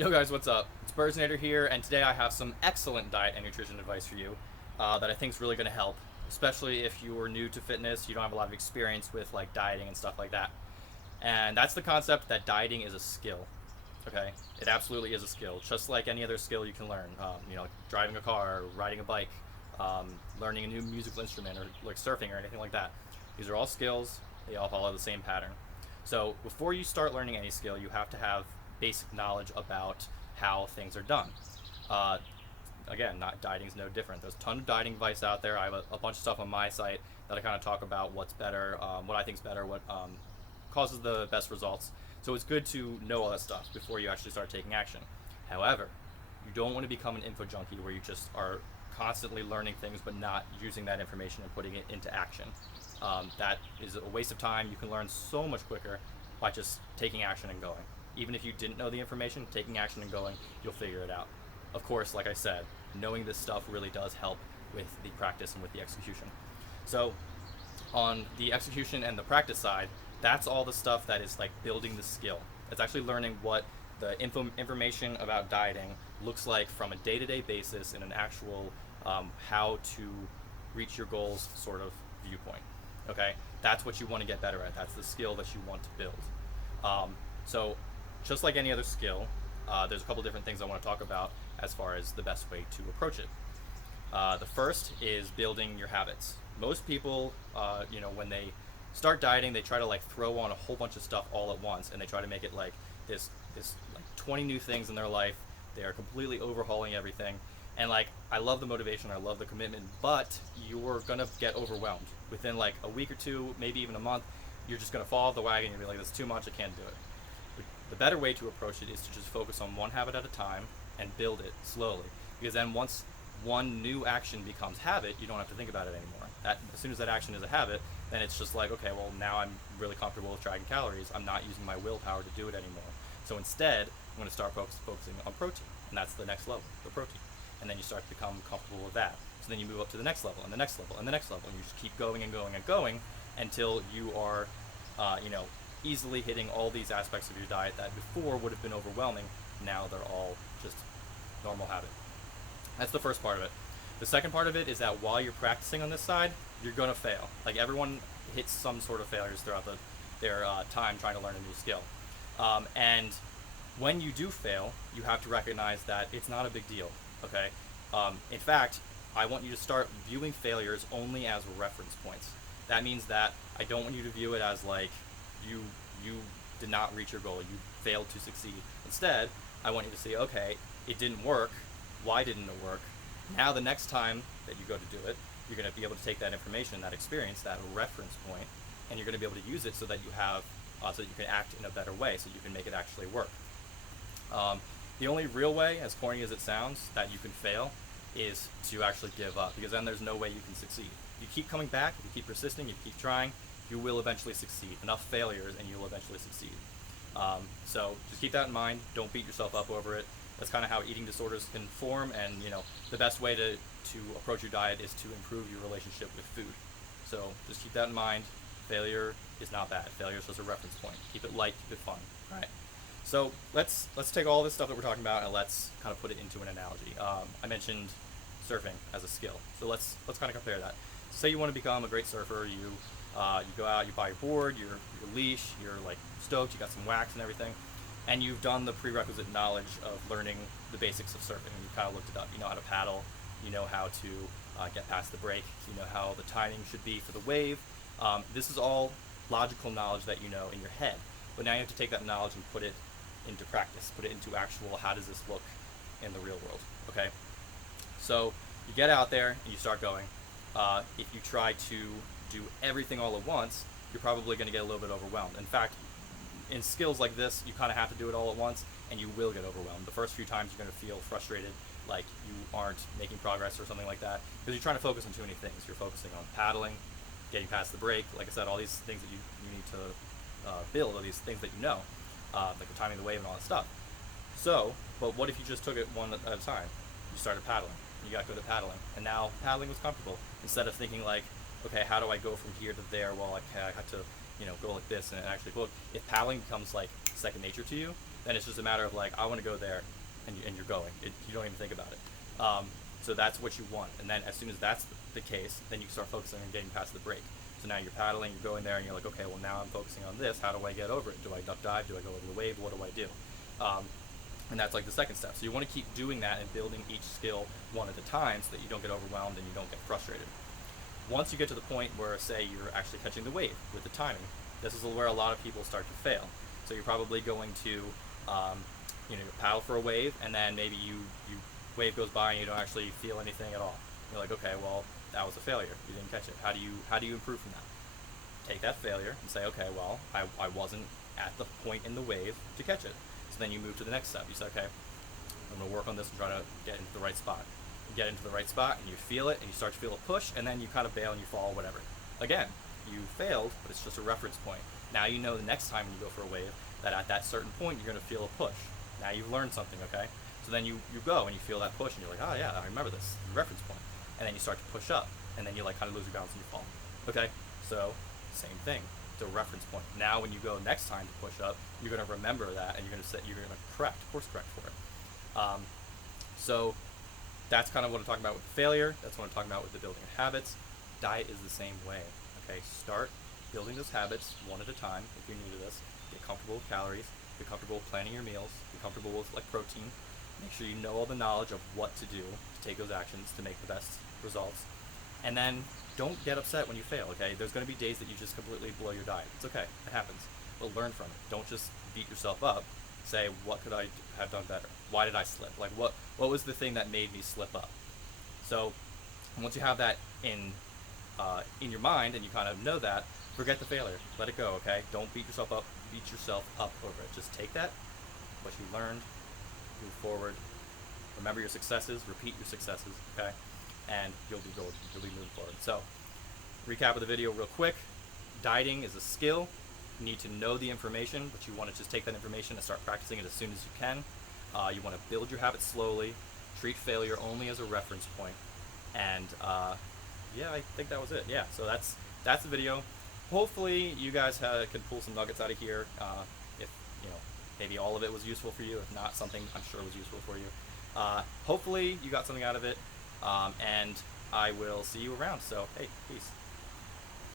Yo guys, what's up? It's Bursinator here, and today I have some excellent diet and nutrition advice for you that I think is really going to help, especially if you are new to fitness, you don't have a lot of experience with like dieting and stuff like that. And that's the concept that dieting is a skill. Okay, it absolutely is a skill, just like any other skill you can learn. Like driving a car, riding a bike, learning a new musical instrument, or like surfing or anything like that. These are all skills. They all follow the same pattern. So before you start learning any skill, you have to have basic knowledge about how things are done. Uh, Again, not dieting is no different. There's a ton of dieting advice out there. I have a bunch of stuff on my site that I kind of talk about what's better, what I think is better, what causes the best results. So it's good to know all that stuff before you actually start taking action. However, you don't want to become an info junkie where you just are constantly learning things but not using that information and putting it into action. That is a waste of time. You can learn so much quicker by just taking action and going. Even if you didn't know the information, taking action and going, you'll figure it out. Of course, like I said, knowing this stuff really does help with the practice and with the execution. So, on the execution and the practice side, that's all the stuff that is like building the skill. It's actually learning what the information about dieting looks like from a day-to-day basis in an actual how to reach your goals sort of viewpoint. Okay, that's what you want to get better at. That's the skill that you want to build. So, just like any other skill, there's a couple different things I want to talk about as far as the best way to approach it. The first is building your habits. Most people, when they start dieting, they try to like throw on a whole bunch of stuff all at once, and they try to make it like this like 20 new things in their life. They are completely overhauling everything, and like I love the motivation, I love the commitment, but you're gonna get overwhelmed within like a week or two, maybe even a month. You're just gonna fall off the wagon. You'll be like, "That's too much. I can't do it." The better way to approach it is to just focus on one habit at a time and build it slowly. Because then once one new action becomes habit, you don't have to think about it anymore. As soon as that action is a habit, then it's just like, okay, well now I'm really comfortable with tracking calories. I'm not using my willpower to do it anymore. So instead, I'm going to start focusing on protein, and that's the next level, the protein. And then you start to become comfortable with that. So then you move up to the next level, and the next level, and the next level, and you just keep going and going and going until you are, easily hitting all these aspects of your diet that before would have been overwhelming. Now they're all just normal habit. That's the first part of it. The second part of it is that while you're practicing on this side, you're going to fail. Like everyone hits some sort of failures throughout their time trying to learn a new skill. And when you do fail, you have to recognize that it's not a big deal. Okay. In fact, I want you to start viewing failures only as reference points. That means that I don't want you to view it as like you did not reach your goal, you failed to succeed. Instead, I want you to see, okay, it didn't work. Why didn't it work? Now the next time that you go to do it, you're going to be able to take that information, that experience, that reference point, and you're going to be able to use it so that you have, so that you can act in a better way, so you can make it actually work. The only real way, as corny as it sounds, that you can fail is to actually give up, because then there's no way you can succeed. If you keep coming back, if you keep persisting, if you keep trying, you will eventually succeed. Enough failures and you'll eventually succeed. So just keep that in mind. Don't beat yourself up over it. That's kind of how eating disorders can form, and the best way to approach your diet is to improve your relationship with food. So just keep that in mind. Failure is not bad. Failure is just a reference point. Keep it light, keep it fun. All right. So let's take all this stuff that we're talking about and let's kind of put it into an analogy. I mentioned surfing as a skill, so let's kind of compare that. Say you want to become a great surfer. You go out, you buy your board, your leash, you're like stoked, you got some wax and everything, and you've done the prerequisite knowledge of learning the basics of surfing. And you kind of looked it up. You know how to paddle, you know how to get past the break, you know how the timing should be for the wave. This is all logical knowledge that you know in your head, but now you have to take that knowledge and put it into practice, put it into actual, how does this look in the real world, okay? So you get out there and you start going. If you try to do everything all at once, you're probably going to get a little bit overwhelmed. In fact, in skills like this, you kind of have to do it all at once, and you will get overwhelmed. The first few times you're going to feel frustrated, like you aren't making progress or something like that, because you're trying to focus on too many things. You're focusing on paddling, getting past the break, like I said, all these things that you need to build, all these things that you know, like the timing of the wave and all that stuff. So, but what if you just took it one at a time? You started paddling, you got good at paddling, and now paddling was comfortable. Instead of thinking like, okay, how do I go from here to there? Well, I have to, go like this and actually book. If paddling becomes like second nature to you, then it's just a matter of like, I want to go there, and you're going. You don't even think about it. So that's what you want. And then as soon as that's the case, then you start focusing on getting past the break. So now you're paddling, you're going there, and you're like, okay, well now I'm focusing on this. How do I get over it? Do I duck dive? Do I go over the wave? What do I do? And that's like the second step. So you want to keep doing that and building each skill one at a time so that you don't get overwhelmed and you don't get frustrated. Once you get to the point where, say, you're actually catching the wave with the timing, this is where a lot of people start to fail. So you're probably going to, paddle for a wave, and then maybe you wave goes by and you don't actually feel anything at all. You're like, okay, well, that was a failure. You didn't catch it. How do you improve from that? Take that failure and say, okay, well, I wasn't at the point in the wave to catch it. So then you move to the next step. You say, okay, I'm going to work on this and try to get into the right spot. You get into the right spot and you feel it and you start to feel a push, and then you kind of bail and you fall, whatever. Again, you failed, but it's just a reference point. Now you know the next time when you go for a wave that at that certain point you're going to feel a push. Now you've learned something, okay? So then you go and you feel that push and you're like, oh yeah, I remember this, reference point. And then you start to push up, and then you like kind of lose your balance and you fall. Okay? So, same thing. It's a reference point. Now when you go next time to push up, you're going to remember that and you're going to course correct for it. So that's kind of what I'm talking about with the failure. That's what I'm talking about with the building of habits. Diet is the same way. Okay, start building those habits one at a time. If you're new to this, get comfortable with calories, get comfortable with planning your meals, get comfortable with like protein. Make sure you know all the knowledge of what to do to take those actions to make the best results. And then don't get upset when you fail. Okay, there's going to be days that you just completely blow your diet. It's okay, it happens. But learn from it. Don't just beat yourself up. Say, what could I have done better? Why did I slip? Like, what was the thing that made me slip up? So once you have that in your mind and you kind of know that, forget the failure. Let it go, okay? Don't beat yourself up over it. Just take that, what you learned, move forward. Remember your successes, repeat your successes, okay? And you'll be golden. You'll be moving forward. So, recap of the video real quick. Dieting is a skill. You need to know the information, but you want to just take that information and start practicing it as soon as you can. You want to build your habits slowly, treat failure only as a reference point, and yeah, I think that was it. Yeah, so that's the video. Hopefully, you guys can pull some nuggets out of here. If maybe all of it was useful for you. If not, something I'm sure was useful for you. Hopefully, you got something out of it, and I will see you around. So, hey, peace.